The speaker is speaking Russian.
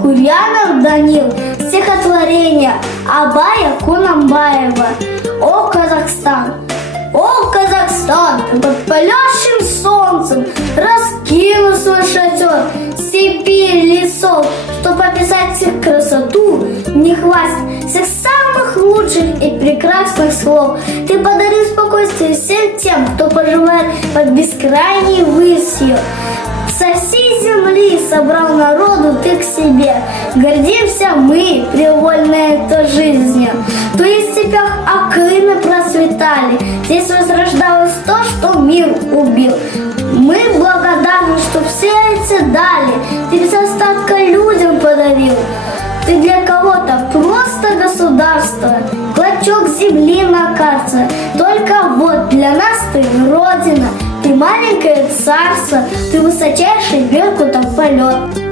Курьянов Данил, стихотворение Абая Кунанбаева. О, Казахстан! О, Казахстан! Ты под палящим солнцем раскинул свой шатер степи лесов, чтоб описать их красоту, не хватит всех самых лучших и прекрасных слов. Ты подарил спокойствие всем тем, кто поживает под бескрайней высью. Со всей земли собрал народу ты к себе. Гордимся мы, привольные то жизнью. То есть в степях акрины процветали. Здесь возрождалось то, что мир убил. Мы благодарны, что все эти дали ты без остатка людям подарил. Ты для кого-то просто государство, клочок земли на карте. Только вот для нас ты родина, ты маленькое царство, ты высочайший беркутов полет.